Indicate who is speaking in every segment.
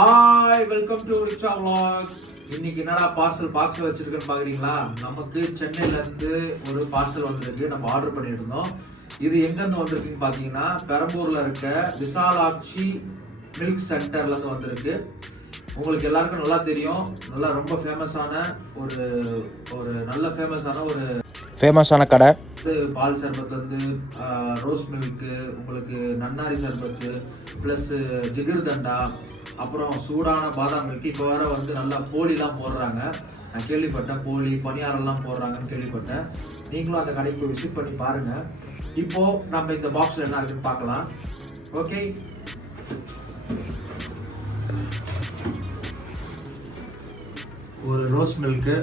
Speaker 1: Hi welcome to rickshaw vlogs. இன்னைக்கு என்னடா parcel box வச்சிருக்கேன்னு பாக்குறீங்களா? நமக்கு சென்னையில இருந்து ஒரு பார்சல் வந்திருக்கு. நம்ம ஆர்டர் பண்ணியிருந்தோம். இது எங்கேருந்து வந்திருக்குன்னு பார்த்தீங்கன்னா பெரம்பூர்ல இருக்க விசாலாட்சி மில்க் சென்டர்ல இருந்து வந்திருக்கு. உங்களுக்கு எல்லாருக்கும் நல்லா தெரியும். நல்லா ரொம்ப ஃபேமஸான ஒரு ஒரு நல்ல ஃபேமஸான ஒரு
Speaker 2: ஃபேமஸான கடை.
Speaker 1: வந்து பால் சர்பத் வந்து ரோஸ் மில்க்கு உங்களுக்கு நன்னாரி சர்பத்து ப்ளஸ்ஸு ஜிகிர்தண்டா அப்புறம் சூடான பாதாம் மில்க் இப்போ வேறு வந்து நல்லா போலிலாம் போடுறாங்க. நான் கேள்விப்பட்டேன் போலி பணியாரெல்லாம் போடுறாங்கன்னு கேள்விப்பட்டேன். நீங்களும் அந்த கடைக்கு போய் விசிட் பண்ணி பாருங்க. இப்போது நம்ம இந்த பாக்ஸில் என்ன இருக்குன்னு பார்க்கலாம். ஓகே ஒரு ரோஸ் மில்க்கு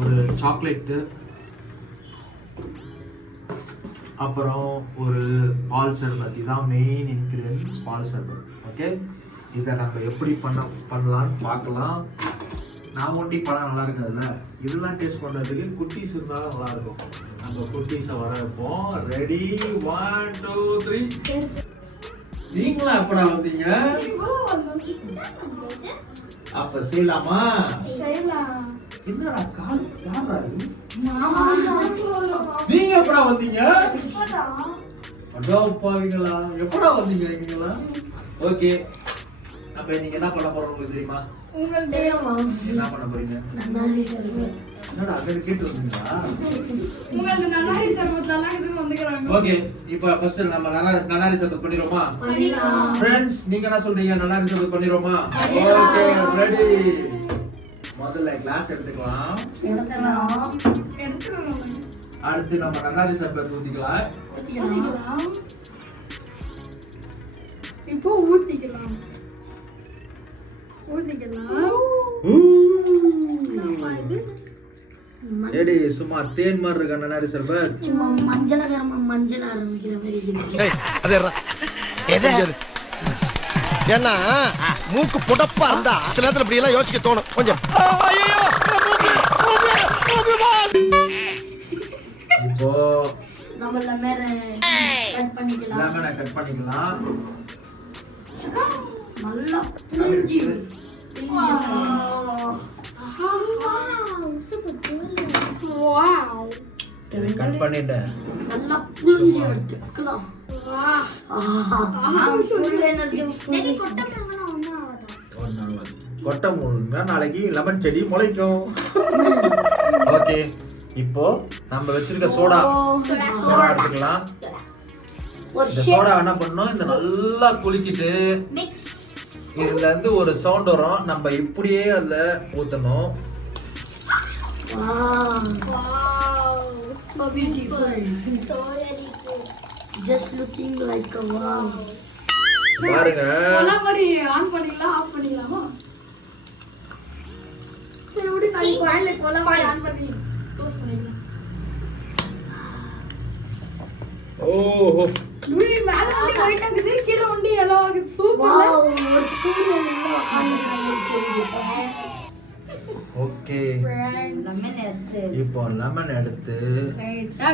Speaker 1: ஒரு சாக்லேட்டு அப்புறம் ஒரு பால் சர்பத். இதான் மெயின் இன்க்ரீடியன்ஸ் பால் சர்பத். ஓகே இதை நம்ம எப்படி பண்ண பண்ணலாம்னு பார்க்கலாம். நான் ஒண்டி படம் நல்லா இருக்காதுல்ல? இதெல்லாம் டேஸ்ட் பண்ணுறதுக்கு குட்டீஸ் இருந்தாலும் நல்லா இருக்கும். நம்ம குட்டீஸை வர வைப்போம். ரெடி ஒன் டூ த்ரீ நீங்களா எப்படா வந்தீங்க? அப்ப செய்யலாமா. என்னடா கால் யாரா இது? நீங்க எப்படா வந்தீங்க? அடோ பாவீங்களா எப்படா வந்தீங்க நீங்களா ஓகே. நம்ம இன்னைக்கு என்ன பண்ண போறோம் உங்களுக்கு தெரியுமா? என்ன பண்ண போறீங்க? என்னடா கேட்டு வந்தீங்களா? ஓகே இப்போ ஃபர்ஸ்ட் நம்ம நனாரி நனாரி சர்பத் பண்ணிரோமா ஃப்ரெண்ட்ஸ் நீங்க என்ன சொல்றீங்க? பண்ணிரோமா ஓகே ரெடி முதல்ல கிளாஸ் எடுத்துக்கலாம். அடுத்து நம்ம நன்னாரி சர்பத் ஊத்திக்கலாம்.
Speaker 3: இப்போ ஊத்திக்கலாம். ஊத்திக்கலாம்.
Speaker 1: ஏடி சும்மா தேன் மாதிரி இருக்க நன்னாரி சர்பத்
Speaker 4: சும்மா மஞ்சளகரமா மஞ்சள் ஆரம்பிக்கிற மாதிரி.
Speaker 5: ஏன்னா மூக்கு புடப்பா இருந்தா சில நேரத்துல இப்படி எல்லாம் யோசிக்க தோணும். கொஞ்சம்.
Speaker 1: இப்போ
Speaker 4: கட் பண்ணிக்கலாம்
Speaker 1: கட் பண்ணிட்டேன்
Speaker 4: நல்லா. புளிஞ்சு எடுத்துக்கலாம்
Speaker 1: கொட்டை முழுங்க நாளைக்கு லெமன் செடி முளைக்கும். ஓகே. இப்போ நம்ம வச்சிருக்க சோடா. சோடா. எடுத்துக்கலாம்.
Speaker 4: ஒரு
Speaker 1: இந்த சோடா என்ன பண்ணணும்? இந்த நல்லா குலுக்கிட்டு இதுல இருந்து ஒரு சவுண்ட் வரும். நம்ம இப்படியே அதுல ஊத்தணும்.
Speaker 4: So beautiful. Just looking like a wow
Speaker 1: பாருங்க.
Speaker 3: கொலா மாதிரி ஆன் பண்ணிக்கலாம் ஆஃப் பண்ணிக்கலாமா சரி விடு நான் குழந்தை கொலா மாதிரி ஆன் பண்ணி க்ளோஸ் பண்ணிக்கலாம்
Speaker 1: ஓஹோ.
Speaker 3: உய் மேல வந்து ஒயிட் ஆகுது கீழ ஆகுது. சூப்பர்
Speaker 4: ஒரு சூரியன்
Speaker 1: ஓகே.
Speaker 4: லெமன் எடுத்து.
Speaker 1: இப்போ லெமன் எடுத்து
Speaker 3: ரைட்டா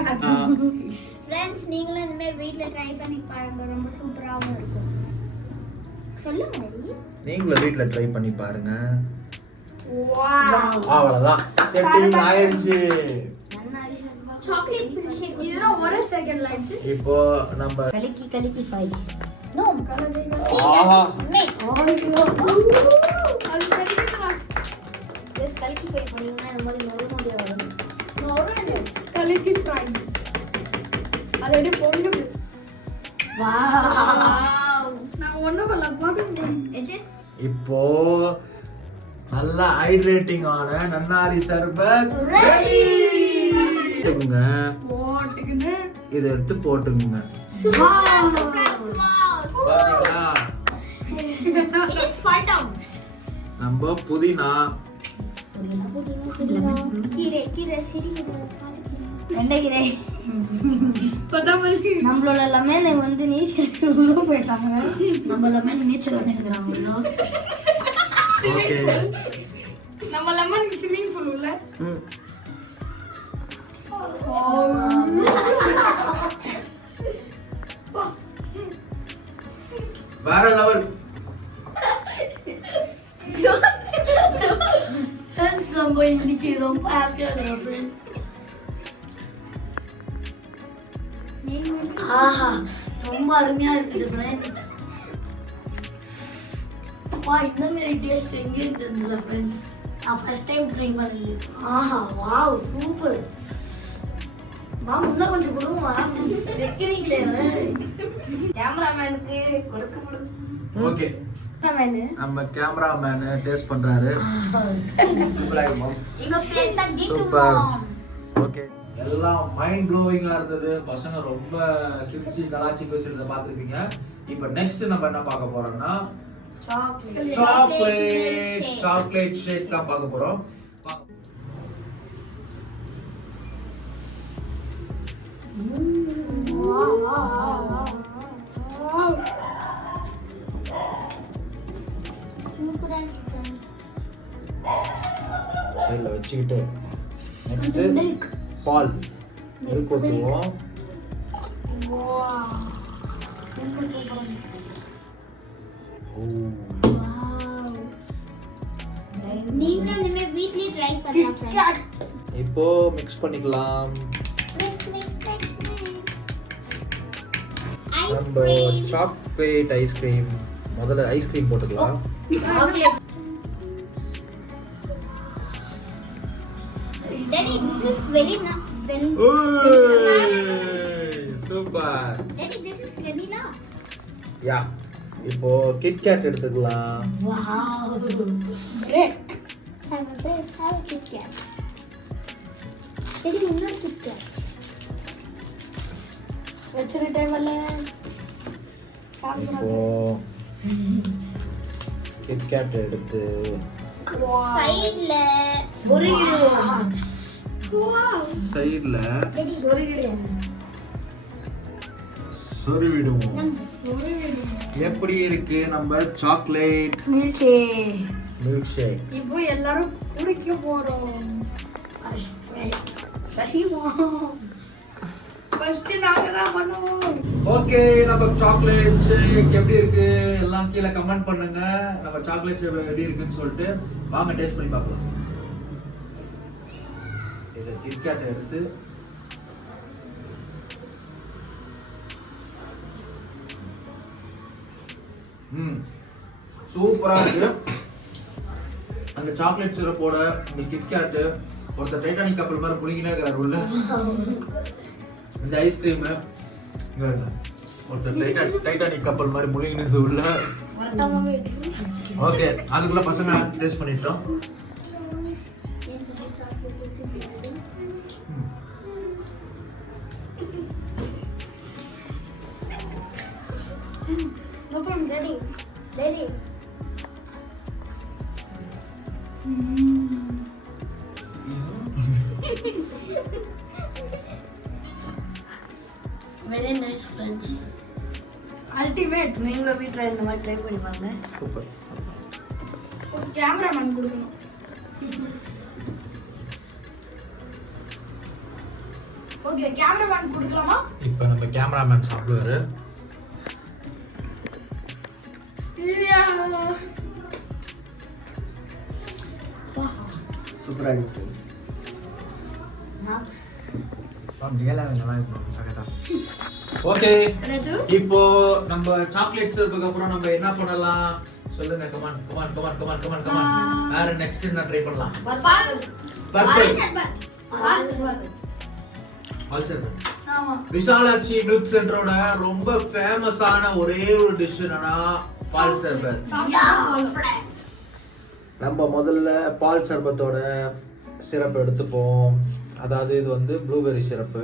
Speaker 6: ஃப்ரெண்ட்ஸ் நீங்களும் இந்த மாதிரி வீட்டில் ட்ரை பண்ணி பாருங்க. ரொம்ப சூப்பராகவும் இருக்கும். சொல்லுங்க.
Speaker 1: நீங்களும் வீட்ல ட்ரை பண்ணி பாருங்க.
Speaker 3: வாவ்
Speaker 1: அவ்வளவுதான். செட்டிங் ஆயிடுச்சு
Speaker 6: சாக்லேட் மில்க் ஷேக்
Speaker 3: இதெல்லாம் ஒரே செகண்ட்ல ஆயிடுச்சு?
Speaker 1: இப்போ நம்ம
Speaker 4: கலக்கி கலக்கி ஃபைவ்
Speaker 6: நோ
Speaker 1: ஆஹா.
Speaker 6: மிக்ஸ்
Speaker 3: அது தெரியுதுடா
Speaker 6: ஜஸ்ட் கலக்கி போய் பண்ணீங்கன்னா இந்த மாதிரி நொறு நொடியா வரும்.
Speaker 3: நொறு கலக்கி ஃப்ரை அது நான் பண்ணல பாட்டு
Speaker 6: இஸ்
Speaker 1: இப்போ நல்ல ஹைட்ரேட்டிங் ஆன நன்னாரி சர்பத் ரெடி
Speaker 3: போட்டுக்கிட்டு
Speaker 1: இதை எடுத்து
Speaker 6: டவுன்
Speaker 1: நம்ம புதினா.
Speaker 6: கீரை கீரை சிறிய
Speaker 4: வெண்டைக்கீரை.
Speaker 3: கொத்தமல்லி
Speaker 4: நம்மளோட லெமன் வந்து நீச்சல் உள்ள போயிட்டாங்க நம்ம லெமன் நீச்சல் வச்சுக்கிறாங்க
Speaker 1: ஓகே
Speaker 3: நம்ம லெமனுக்கு ஸ்விமிங் பூல் உள்ள
Speaker 1: வேற லெவல்
Speaker 4: ஃப்ரெண்ட்ஸ் நம்ம இன்னைக்கு ரொம்ப ஹாப்பியா இருக்கோம் ஃப்ரெண்ட்ஸ் ஆஹா ரொம்ப அருமையா இருக்குது ஃப்ரெண்ட்ஸ் அப்பா இந்த மாதிரி டேஸ்ட் எங்கேயும் இருந்ததில்ல ஃப்ரெண்ட்ஸ் நான் ஃபர்ஸ்ட் டைம் ட்ரை பண்ணது. ஆஹா வாவ் சூப்பர் மாம் இன்னும் கொஞ்சம் கொடுமா வைக்கிறீங்களே
Speaker 3: கேமராமேனுக்கு கொடுக்க முடியும்
Speaker 1: ஓகே நம்ம கேமராமேன் டேஸ்ட் பண்றாரு. சூப்பர் ஓகே எல்லாம் மைண்ட் ப்ளோவிங்கா இருந்தது. பசங்க ரொம்ப சிரிச்சு கலாச்சி பேசுறத பார்த்திருப்பீங்க. இப்போ நெக்ஸ்ட் நம்ம என்ன பார்க்க போறோம்னா
Speaker 4: சாக்லேட்
Speaker 1: சாக்லேட் ஷேக் தான் பார்க்க போறோம்.
Speaker 6: சூப்பரா
Speaker 1: வச்சுக்கிட்டு நெக்ஸ்ட் பால்.
Speaker 6: பண்ணலாம்
Speaker 1: இப்போ மிக்ஸ் பண்ணிக்கலாம். நம்ம சாக்லேட் ஐஸ்கிரீம் முதல்ல ஐஸ்கிரீம் போட்டுக்கலாம்.
Speaker 6: இஸ் வெரி நா very
Speaker 1: super
Speaker 6: daddy this is vanilla
Speaker 1: yeah இப்போ கிட்கேட் எடுத்துக்கலாம்.
Speaker 3: Break
Speaker 6: have a bread have a Kit Kat daddy இன்னொரு Kit Kat
Speaker 3: வச்சிரு டைம்ல
Speaker 1: இப்போ கிட்கேட் எடுத்து
Speaker 6: சைடுல
Speaker 4: ஒரு கிலோ.
Speaker 1: சைடுல சொருவிடுவோம் எப்படி இருக்கு நம்ம சாக்லேட்
Speaker 4: மில்ஷே
Speaker 1: மில்க் ஷேக்
Speaker 3: இப்போ எல்லாரும் குடிக்க போறோம். ஃபர்ஸ்ட் நாங்க தான் பண்ணுவோம்.
Speaker 1: ஓகே நம்ம சாக்லேட் ஷேக் எப்படி இருக்கு? எல்லாம் கீழே கமெண்ட் பண்ணுங்க. நம்ம சாக்லேட் ஷேக் எப்படி இருக்குன்னு சொல்லிட்டு வாங்க டேஸ்ட் பண்ணி பார்க்கலாம். இதை கிட்கேட் எடுத்து ம் சூப்பரா இருக்கு. அந்த சாக்லேட் சிரப்போட இந்த கிட்கேட்டு ஒருத்தர் டைட்டானிக் கப்பல் மாதிரி புளிங்கினே இருக்கிறார் உள்ள. இந்த ஐஸ்கிரீம் ஒருத்தர் டைட்டா- டைட்டானிக் கப்பல் மாதிரி முழுங்கினது உள்ள. ஓகே அதுக்குள்ள பசங்க டேஸ்ட் பண்ணிட்டோம். சூப்பர்.
Speaker 3: ஒரு கேமராமேன் கொடுக்கணும். ஓகே கேமராமேன் கொடுக்கலாமா?
Speaker 1: இப்போ நம்ம கேமராமேன் சாப்பிடுவாரு சூப்பராக இருக்கு ஓகே இப்போ நம்ம சாக்லேட் சிறப்புக்கு அப்புறம் நம்ம என்ன பண்ணலாம்? சொல்லுங்க come on come on come on come on come on come on வேற நெக்ஸ்ட் என்ன ட்ரை பண்ணலாம். பர்பிள் பால் சர்பத்
Speaker 3: ஆமா.
Speaker 1: விஷாலாட்சி மில்க் சென்டரோட ரொம்ப ஃபேமஸான ஒரே ஒரு டிஷ் என்னன்னா பால் சர்பத் நம்ம முதல்ல பால் சர்பத்தோட சிரப் எடுத்துப்போம். அதாவது இது வந்து ப்ளூபெர்ரி சிரப்பு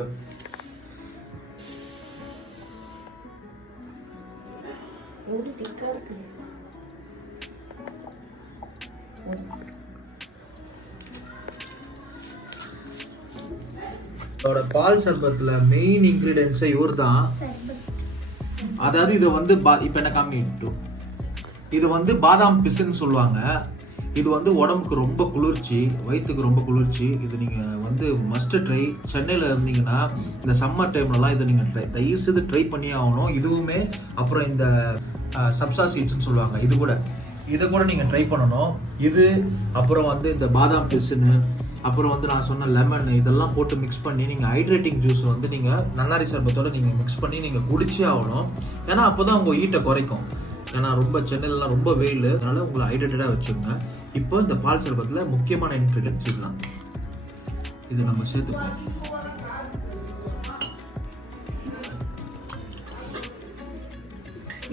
Speaker 4: எவ்வளோ திக்காக இருக்கு
Speaker 1: இதோட பால் சர்பத்தில் மெயின் இன்க்ரீடியன்ஸே இவர் தான் அதாவது இது வந்து பா இப்போ என்ன காமிட்டு இது வந்து பாதாம் பிசுன்னு சொல்லுவாங்க. இது வந்து உடம்புக்கு ரொம்ப குளிர்ச்சி வயிற்றுக்கு ரொம்ப குளிர்ச்சி. இது நீங்கள் வந்து மஸ்ட் ட்ரை சென்னையில் இருந்தீங்கன்னா இந்த சம்மர் டைம்லலாம் இதை நீங்கள் ட்ரை தயவு செய்து ட்ரை பண்ணியே ஆகணும். இதுவுமே அப்புறம் இந்த சப்சா சீட்ஸ்னு சொல்லுவாங்க. இது கூட. இதை கூட நீங்கள் ட்ரை பண்ணணும். இது அப்புறம் வந்து இந்த பாதாம் பிசுன்னு அப்புறம் வந்து நான் சொன்ன லெமன் இதெல்லாம் போட்டு மிக்ஸ் பண்ணி நீங்கள் ஹைட்ரேட்டிங் ஜூஸ் வந்து நீங்கள் நன்னாரி சர்பத்தோடு நீங்கள் மிக்ஸ் பண்ணி நீங்கள் குடிச்சே ஆகணும். ஏன்னா அப்போ தான் உங்கள் ஈட்டை குறைக்கும். ஏன்னா ரொம்ப சென்னையிலலாம் ரொம்ப வெயில். அதனால உங்களை ஹைட்ரேட்டடாக வச்சுக்கோங்க இப்போ இந்த பால் சர்பத்தில் முக்கியமான இன்க்ரீடியன்ஸ் இதெல்லாம் இது நம்ம சேர்த்துப்போம்.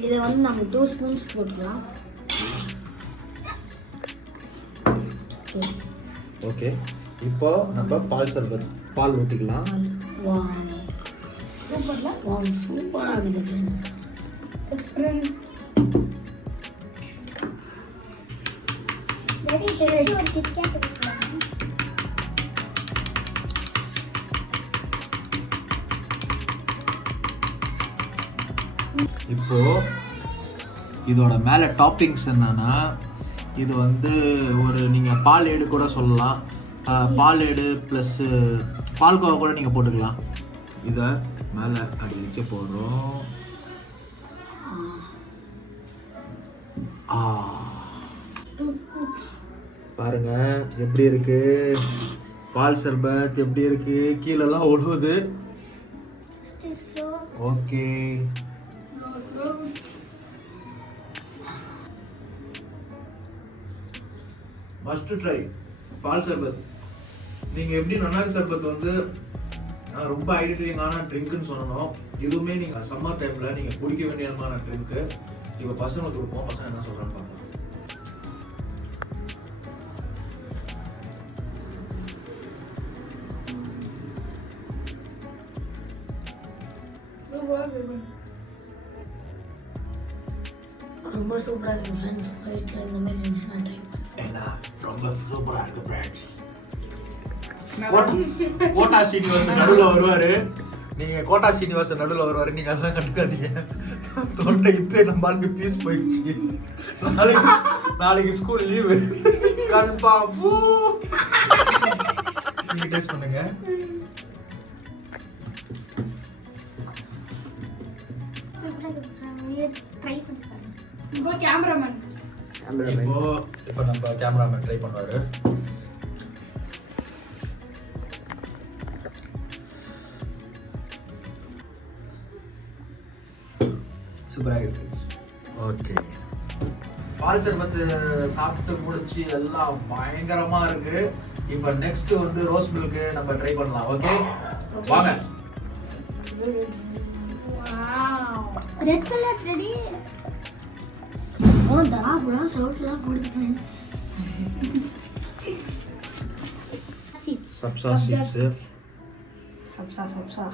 Speaker 4: இதை வந்து நம்ம டூ ஸ்பூன்ஸ் போட்டுக்கலாம்.
Speaker 1: ஓகே. இப்போ நம்ம பால் சர்பத் பால் ஊற்றிக்கலாம்
Speaker 4: வா சூப்பராக இருக்குது
Speaker 6: தெரிஞ்சு
Speaker 1: இப்போ இதோட மேலே டாப்பிங்ஸ் என்னன்னா இது வந்து ஒரு நீங்கள் பால் ஏடு கூட சொல்லலாம். பால் ஏடு ப்ளஸ்ஸு பால்கோவா கூட நீங்கள் போட்டுக்கலாம். இதை மேலே அடி வைக்க போடுறோம் பாருங்க எப்படி இருக்கு? பால் சர்பத் எப்படி இருக்கு? கீழெல்லாம் ஒழுகுது. ஓகே. மஸ்ட் ட்ரை பால் சர்பத். நீங்கள் எப்படி நன்னாரி சர்பத் வந்து நான் ரொம்ப ஹைட்ரேட்டிங்கான ட்ரிங்க்னு சொன்னோம் இதுவுமே நீங்கள் சம்மர் டைமில் நீங்கள் குடிக்க வேண்டியமான ட்ரிங்க் இப்போ பசங்களுக்கு கொடுப்போம். பசங்க என்ன சொல்றான்னு பார்க்கலாம்
Speaker 4: ரொம்ப சூப்பராக இருக்குது ஃப்ரெண்ட்ஸ் வீட்டில் இந்த மாதிரி இருந்துச்சுன்னா ட்ரை பண்ணி.
Speaker 1: ஏன்னா ரொம்ப சூப்பரா இருக்கு ஃப்ரெண்ட்ஸ் கோட்டா சீனிவாசன் நடுவுல வருவாரு. நீங்க கோட்டா சீனிவாசன் நடுவுல வருவாரு நீங்க அதெல்லாம் கண்டுக்காதீங்க. தொண்டை இப்பே நம்ம ஆளுக்கு பீஸ் போயிடுச்சு. நாளைக்கு நாளைக்கு ஸ்கூல் லீவு கன்ஃபார்ம் நீங்க டேஸ்ட் பண்ணுங்க.
Speaker 6: ட்ரை பண்ணி பாருங்க
Speaker 3: இப்போ கேமராமேன்
Speaker 1: இப்போ இப்போ நம்ம கேமராமேன் ட்ரை பண்ணுவாரு. சூப்பராக இருக்கு ஓகே. பால் சர்பத்து சாப்பிட்டு முடிச்சு எல்லாம் பயங்கரமா இருக்கு. இப்போ நெக்ஸ்ட் வந்து ரோஸ் மில்க் நம்ம ட்ரை பண்ணலாம் ஓகே வாங்க.
Speaker 6: ரெட் கலர் ரெடி
Speaker 4: ஓ தரா கூட சவுட்லாம் போடுது friends
Speaker 6: seeds
Speaker 1: sabja seeds
Speaker 4: sabja sabja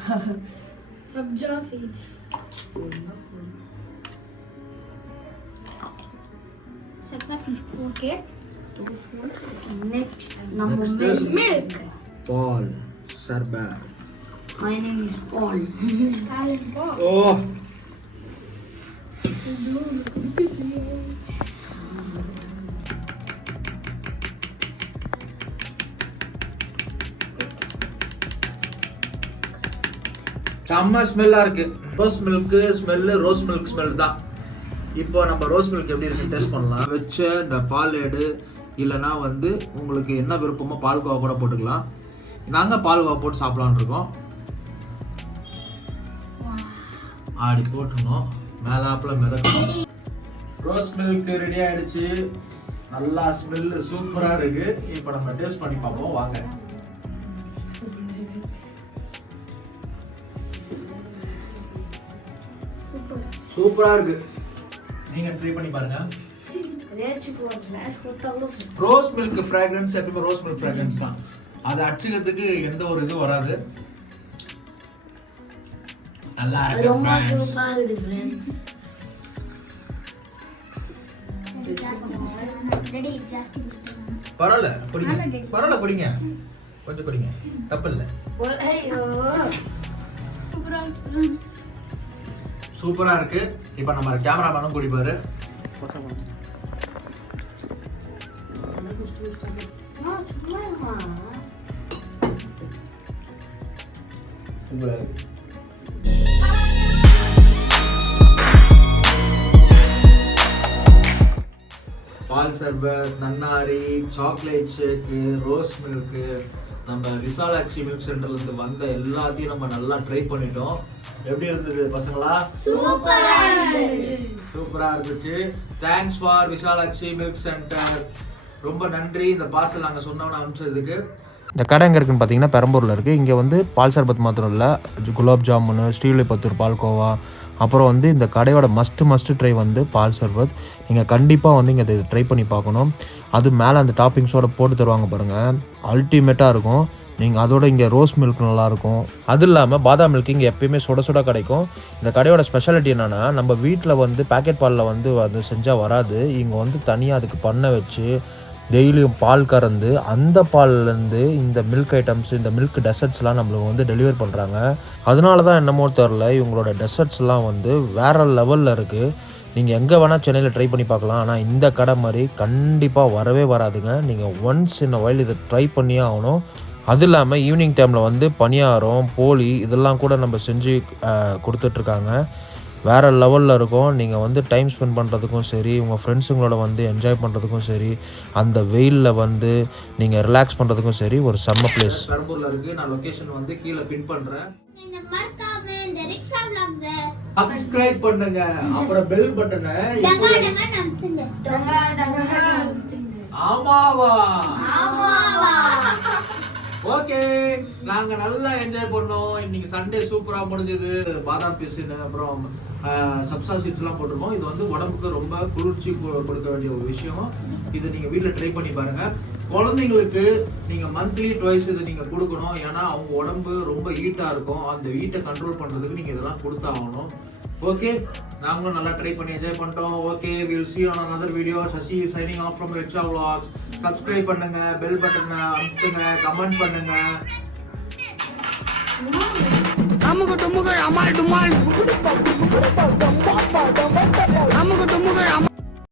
Speaker 3: sabja seeds
Speaker 6: sabja seeds okay
Speaker 4: two spoons next நம்ம
Speaker 1: Next.
Speaker 3: My
Speaker 1: name is
Speaker 4: Paul. Name is Paul
Speaker 1: oh செம்ம ஸ்மெல்லா இருக்கு. Rose milk smell rose milk smell தான். இப்போ நம்ம ரோஸ் மில்க் எப்படி இருக்கு test பண்ணலாம். வச்ச இந்த பால் ஏடு இல்லைன்னா வந்து உங்களுக்கு என்ன விருப்பமோ பால்கோவா கூட போட்டுக்கலாம். நாங்கள் பால்கோவா போட்டு சாப்பிடலான்னு இருக்கோம். ஆடி போட்டுருணும் மேலாப்பில் மிதக்கணும் ரோஸ் மில்க் ரெடி ஆயிடுச்சு. நல்லா ஸ்மெல்லு சூப்பராக இருக்கு. இப்போ நம்ம டேஸ்ட் பண்ணி பார்ப்போம். வாங்க. சூப்பரா இருக்கு. நீங்க ட்ரை பண்ணி பாருங்க. ரோஸ் மில்க் ஃப்ராக்ரன்ஸ் எப்பவுமே ரோஸ் மில்க் ஃப்ராக்ரன்ஸ் தான். அது அடிச்சுக்கிறதுக்கு எந்த ஒரு இதுவும் வராது. நல்லா இருக்கு
Speaker 4: ரொம்ப
Speaker 6: ரெடி ஜாஸ்தி குடிச்சிட்டு
Speaker 1: பரவாயில்ல
Speaker 6: daddy.
Speaker 1: பரவாயில்ல குடிங்க கொஞ்சம் குடிங்க தப்பு இல்லை சூப்பரா இருக்கு இப்போ நம்ம கேமராமேனும் குடிப்பாரு
Speaker 4: அம்மா, சும்மா
Speaker 1: பால் சர்பத் நன்னாரி சாக்லேட் ஷேக்கு ரோஸ் மில்க்கு நம்ம விசாலாட்சி மில்க் சென்டர்ல இருந்து வந்த எல்லாத்தையும் நம்ம நல்லா ட்ரை பண்ணிட்டோம். எப்படி இருந்தது பசங்களா?
Speaker 6: சூப்பரா இருந்தது
Speaker 1: சூப்பரா இருந்துச்சு. Thanks for Vishalakshi milk centre ரொம்ப நன்றி. இந்த பார்சல் நாங்க சொன்னோம்னு அனுப்பிச்சதுக்கு.
Speaker 2: இந்த கடை எங்கே இருக்குன்னு பார்த்தீங்கன்னா பெரம்பூரில் இருக்குது இங்கே வந்து பால் சர்பத் மாத்திரம் இல்லை. குலாப் ஜாமுன் ஸ்ரீவில்லிபுத்தூர் பால்கோவா அப்புறம் வந்து இந்த கடையோட மஸ்ட் மஸ்ட் ட்ரை வந்து பால் சர்பத் நீங்கள் கண்டிப்பாக வந்து இங்கே ட்ரை பண்ணி பார்க்கணும். அது மேலே அந்த டாப்பிங்ஸோட போட்டு தருவாங்க பாருங்கள் அல்டிமேட்டாக இருக்கும். நீங்கள் அதோட இங்கே ரோஸ் மில்க் நல்லாயிருக்கும். அது இல்லாமல் பாதாம் மில்க் இங்கே எப்பயுமே சுட சுட கிடைக்கும். இந்த கடையோட ஸ்பெஷாலிட்டி என்னென்னா நம்ம வீட்டில் வந்து பேக்கெட் பாலில் வந்து அது செஞ்சால் வராது. இங்கே வந்து தனியாக அதுக்கு பண்ண வச்சு டெய்லியும் பால் கறந்து அந்த பால்லேருந்து இந்த மில்க் ஐட்டம்ஸ் இந்த மில்க் டெசர்ட்ஸ்லாம் நம்மளுக்கு வந்து டெலிவர் பண்ணுறாங்க அதனால தான் என்னமோ தெரில இவங்களோட டெசர்ட்ஸ்லாம் வந்து வேறு லெவலில் இருக்குது நீங்கள் எங்கே வேணால் சென்னையில் ட்ரை பண்ணி பார்க்கலாம். ஆனால் இந்த கடை மாதிரி கண்டிப்பாக வரவே வராதுங்க. நீங்கள் ஒன்ஸ் இன் வயல் இதை ட்ரை பண்ணியே ஆகணும். அது இல்லாமல் ஈவினிங் டைமில் வந்து பணியாரம் போலி இதெல்லாம் கூட நம்ம செஞ்சு கொடுத்துட்ருக்காங்க வேறு லெவலில் இருக்கும். நீங்கள் வந்து டைம் ஸ்பெண்ட் பண்ணுறதுக்கும் சரி உங்கள் ஃப்ரெண்ட்ஸுங்களோட வந்து என்ஜாய் பண்ணுறதுக்கும் சரி அந்த வெயிலில் வந்து நீங்கள் ரிலாக்ஸ் பண்ணுறதுக்கும் சரி ஒரு செம்ம பிளேஸ்
Speaker 1: பெரம்பூர்ல இருக்கு. நான் லொகேஷன் வந்து கீழே பின் பண்றேன்.
Speaker 6: இந்த மறக்காம இந்த ரிக்ஷா vlogs அ
Speaker 1: சப்ஸ்கிரைப் பண்ணுங்க. அப்புறம் பெல் பட்டனை. ஆமாவா?
Speaker 6: ஆமாவா?
Speaker 1: ஓகே நாங்க நல்லா என்ஜாய் பண்ணோம். இன்னைக்கு சண்டே சூப்பரா முடிஞ்சது. பாதாம் பிசின் அப்புறம் சப்சா சீட்ஸ் எல்லாம் போட்டிருக்கோம். இது வந்து உடம்புக்கு ரொம்ப குளிர்ச்சி கொ- கொடுக்க வேண்டிய ஒரு விஷயம். இது நீங்க வீட்டுல ட்ரை பண்ணி பாருங்க. குழந்தைங்களுக்கு நீங்க மந்த்லி டுவைஸ் இதை நீங்க கொடுக்கணும். ஏன்னா அவங்க உடம்பு ரொம்ப ஹீட்டா இருக்கும். அந்த ஹீட்டை கண்ட்ரோல் பண்றதுக்கு நீங்க இதெல்லாம் கொடுத்தாகணும். ஓகே நாங்களும் நல்லா ட்ரை பண்ணி என்ஜாய் பண்ணிட்டோம் okay will see you on another video Sasi signing off from Richa vlogs subscribe பண்ணுங்க பெல் பட்டனை அமுத்துங்க கமெண்ட் பண்ணுங்க
Speaker 5: அமுக டுமுக அமால் டுமால்